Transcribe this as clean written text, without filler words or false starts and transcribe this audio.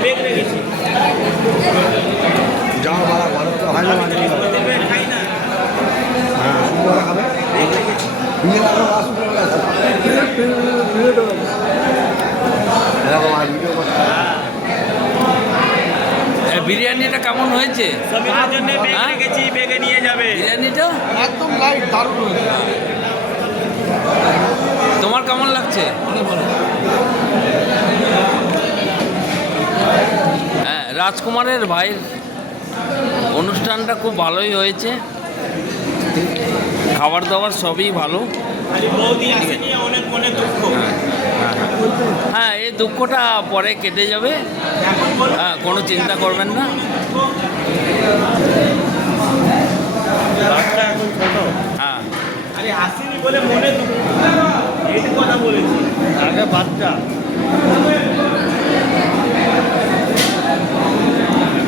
বেগ রেখেছি যাও বাড়া ভালো তো হয় না মানে খাই না হ্যাঁ সুন্দর খাবে বিয়ে লাগলো মাছ সুন্দর আছে এরকম আর ভিডিও করতে বিরিয়ানিটা কেমন হয়েছে? সমীরের জন্য বেগ রেখেছি, বেগে নিয়ে যাবে। বিরিয়ানিটা একদম লাইট দারুণ হয়েছে তোমার কেমন লাগছে? হ্যাঁ, রাজকুমারের ভাইয়ের অনুষ্ঠানটা খুব ভালোই হয়েছে, খাবার দাবার সবই ভালো। খালি বৌদি আসেনি, অনেক মনে দুঃখ। হ্যাঁ, এই দুঃখটা পরে কেটে যাবে, এখন বলুন, হ্যাঁ, কোনো চিন্তা করবেন না। বাচ্চা এখন ছোট। হ্যাঁ, আরে আসেনি বলে মনে দুঃখ, এই কথা বলেছি। আগে বাচ্চা